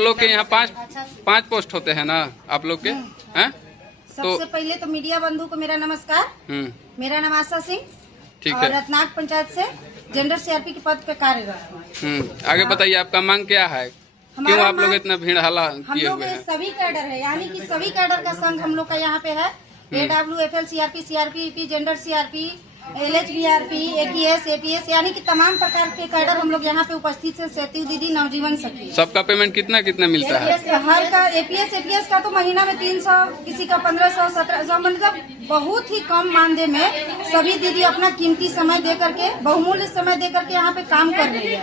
लोग के यहाँ पांच पोस्ट होते हैं ना आप लोग के हैं? सबसे पहले तो मीडिया बंधु को मेरा नमस्कार। मेरा नाम आशा सिंह, ठीक और है। रत्नाक पंचायत से जेंडर सीआरपी के पद पे कार्यरत हूँ। आगे बताइए आपका मांग क्या है? क्यों आप लोग इतना भीड़ हल्ला हम किए लोग हुए हैं? सभी कैडर है, यानी कि सभी कैडर का संघ हम लोग का यहाँ पे है। AWFL CRP, CRP, gender CRP, LHBRP, APS, APS, यानी कि तमाम प्रकार के कैडर हम लोग यहाँ पे उपस्थित है। सेतु दीदी, नवजीवन सखी, सबका पेमेंट कितना कितना मिलता है? हर का APS का तो महीना में 300, किसी का 1500, 1700, मतलब बहुत ही कम मानदेय में सभी दीदी अपना कीमती समय दे करके, बहुमूल्य समय दे करके यहाँ पे काम कर रही है।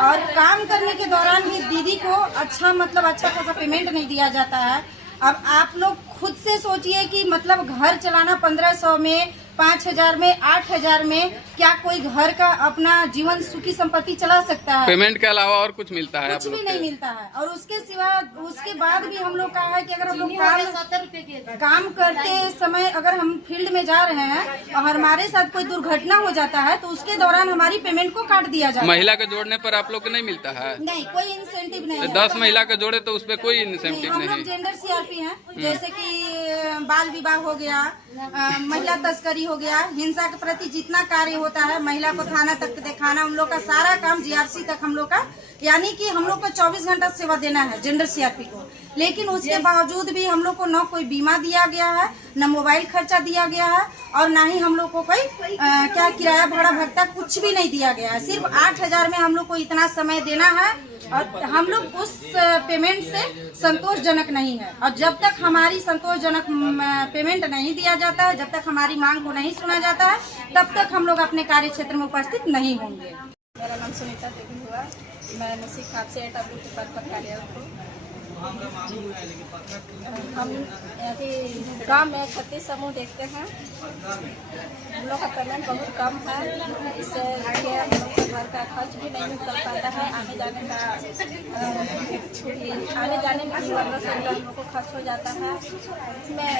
और काम करने के दौरान भी दीदी को अच्छा खासा पेमेंट नहीं दिया जाता है। अब आप लोग खुद से सोचिए कि मतलब घर चलाना 1500 में, 5000 में, 8000 में क्या कोई घर का अपना जीवन सुखी संपत्ति चला सकता है? पेमेंट के अलावा और कुछ मिलता है? कुछ भी नहीं मिलता है। और उसके सिवा उसके बाद भी हम लोग का है कि अगर हम लोग काम करते समय अगर हम फील्ड में जा रहे हैं और हमारे साथ कोई दुर्घटना हो जाता है तो उसके दौरान हमारी पेमेंट को काट दिया जाता है। महिला के जोड़ने पर आप लोग को नहीं मिलता है? नहीं, कोई इंसेंटिव नहीं है। 10 महिला के जोड़े तो उसपे कोई इंसेंटिव हम लोग नहीं। जेंडर सीआरपी हैं, जैसे कि बाल विवाह हो गया, महिला तस्करी हो गया, हिंसा के प्रति जितना कार्य होता है, महिला को थाना तक दिखाना, हम लोग का सारा काम GRC तक हम लोग का, यानी कि हम लोग को 24 घंटा सेवा देना है जेंडर सीआरपी को। लेकिन उसके बावजूद भी हम लोग को न कोई बीमा दिया गया है, न मोबाइल खर्चा दिया गया है, और न ही हम लोग को कोई क्या किराया भाड़ा भत्ता कुछ भी नहीं दिया गया है। सिर्फ 8000 में हम लोग को इतना समय देना है, और हम लोग उस पेमेंट से संतोषजनक नहीं है। और जब तक हमारी संतोषजनक पेमेंट नहीं दिया जाता है, जब तक हमारी मांग को नहीं सुना जाता है, तब तक हम लोग अपने कार्य क्षेत्र में उपस्थित नहीं होंगे। मेरा नाम सुनीता देवी हुआ, मैं नसीब खाद से AW के पद पर कार्यरत हूँ। हम यदि गाँव में 36 समूह देखते हैं। हम लोग का पेमेंट बहुत कम है, इससे हम लोग को घर का खर्च भी नहीं निकल पाता है। आने जाने में भी 1500 रुपये हम लोग को खर्च हो जाता है। इसमें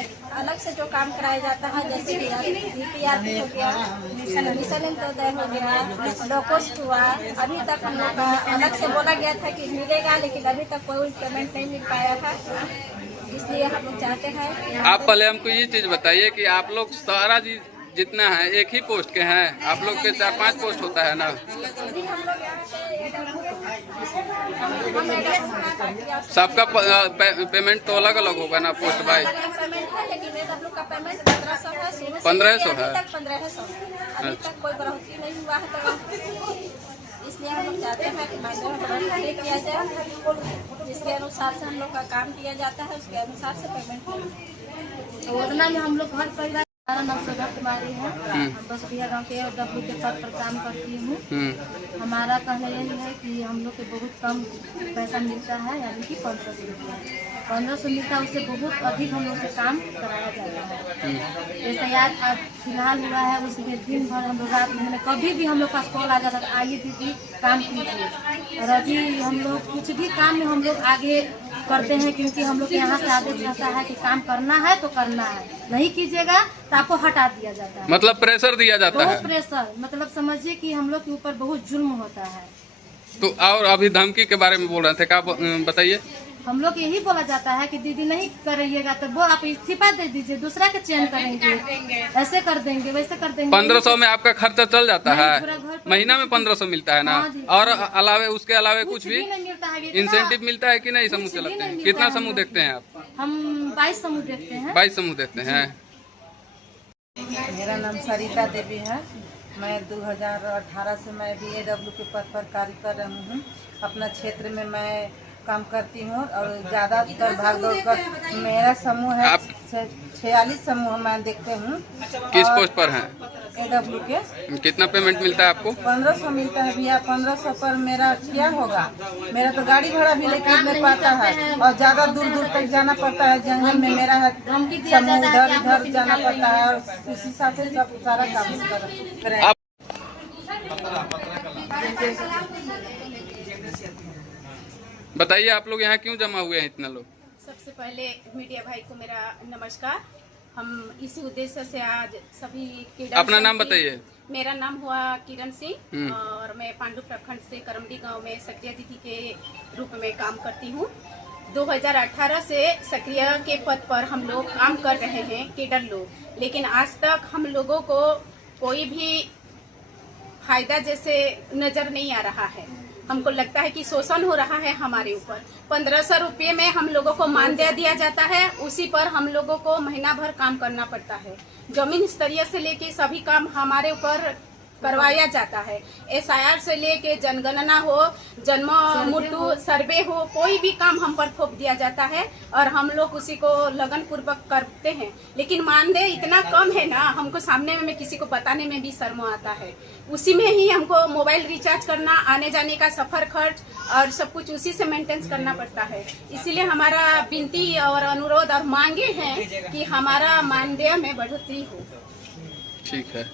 अलग से जो काम कराया जाता है, जैसे कि BPRP हो गया, मिशन इंतोदय हो गया, लोकोस्ट हुआ, अभी तक हम लोग का अलग से बोला गया था कि मिलेगा, लेकिन अभी तक कोई पेमेंट नहीं मिल पाया है। इसलिए हम लोग चाहते हैं। आप पहले हमको ये चीज बताइए कि आप लोग सारा जितना है एक ही पोस्ट के हैं? आप लोग के 4-5 पोस्ट होता है ना? सबका पेमेंट तो अलग अलग होगा ना, पोस्ट बाय? 1500 है। 1500 अभी तक कोई बढ़ोतरी नहीं हुआ है, तो इसलिए हम लोग चाहते हैं कि बढ़ोतरी किया जाए, जिसके अनुसार से हम लोग का काम किया जाता है, उसके अनुसार से पेमेंट योजना में हम लोग घर परिवार। मेरा नाम सुधा कुमारी है, बसबिया गाँव के AW के पद पर काम करती हूँ। हमारा कहना यही है कि हम लोग के बहुत कम पैसा मिलता है, यानी कि 1500 रुपया। 1500 मिलता है, उससे बहुत अधिक हम लोग से काम कराया जाता है। जैसे याद अब फिलहाल हुआ है, उसमें दिन भर हम लोग रात में कभी भी हम लोग पास कॉल आ जाता है, आइए दीदी काम कीजिए। और अभी हम लोग कुछ भी काम में हम लोग आगे करते हैं, क्योंकि हम लोग यहाँ से आदेश रहता है कि काम करना है तो करना है, नहीं कीजिएगा तो आपको हटा दिया जाता है। मतलब प्रेशर दिया जाता है? बहुत प्रेशर, मतलब समझिए कि हम लोग के ऊपर बहुत जुल्म होता है। तो और अभी धमकी के बारे में बोल रहे थे, क्या बताइए? हम लोग यही बोला जाता है कि दीदी नहीं करिएगा तो वो आप इस्तीफा दे दीजिए, दूसरा के चयन करेंगे, ऐसे कर देंगे, वैसे कर देंगे। 1500 में आपका खर्चा चल जाता है? महीना में 1500 मिलता है ना? और अलावे उसके अलावे कुछ भी इंसेंटिव मिलता है कि नहीं? समूह चलाते हैं? कितना समूह देखते हैं आप? हम 22 समूह देखते हैं। 22 समूह देखते हैं। मेरा नाम सरिता देवी है, मैं 2018 से मैं भी AW के पद पर कार्य कर रही हूँ। अपना क्षेत्र में मैं काम करती हूँ, और ज़्यादातर भागदौड़ कर मेरा समूह है। 46 समूह मैं देखते हूँ। किस पोस्ट पर हैं? AW के। कितना पेमेंट मिलता है आपको? 1500 मिलता है भैया। 1500 पर मेरा क्या होगा? मेरा तो गाड़ी भाड़ा भी लेकर नहीं पाता है, और ज़्यादा दूर दूर तक जाना पड़ता है। जंगल में मेरा है समूह, इधर जाना पड़ता है, और उस हिसाब से सब सारा काम करें। बताइए आप लोग यहाँ क्यों जमा हुए हैं इतना लोग? सबसे पहले मीडिया भाई को मेरा नमस्कार। हम इसी उद्देश्य से आज सभी अपना नाम बताइए। मेरा नाम हुआ किरण सिंह, और मैं पांडु प्रखंड से करमडी गांव में सत्या दीदी के रूप में काम करती हूँ। 2018 से सक्रिय के पद पर हम लोग काम कर रहे हैं केडर लोग, लेकिन आज तक हम लोगों को कोई भी फायदा जैसे नजर नहीं आ रहा है। हमको लगता है कि शोषण हो रहा है हमारे ऊपर। 1500 रुपये में हम लोगों को मानदेय दिया जाता है, उसी पर हम लोगों को महीना भर काम करना पड़ता है। जमीन स्तरीय से लेके सभी काम हमारे ऊपर करवाया जाता है। SIR से लेके जनगणना हो, जन्म मृत्यु सर्वे हो, कोई भी काम हम पर थोप दिया जाता है और हम लोग उसी को लगन पूर्वक करते हैं। लेकिन मानदेय इतना कम है ना, हमको सामने में किसी को बताने में भी शर्म आता है। उसी में ही हमको मोबाइल रिचार्ज करना, आने जाने का सफर खर्च और सब कुछ उसी से मेंटेन करना पड़ता है। इसीलिए हमारा विनती और अनुरोध और मांगे हैं कि हमारा मानदेय में बढ़ोतरी हो। ठीक है।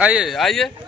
आइए आइए।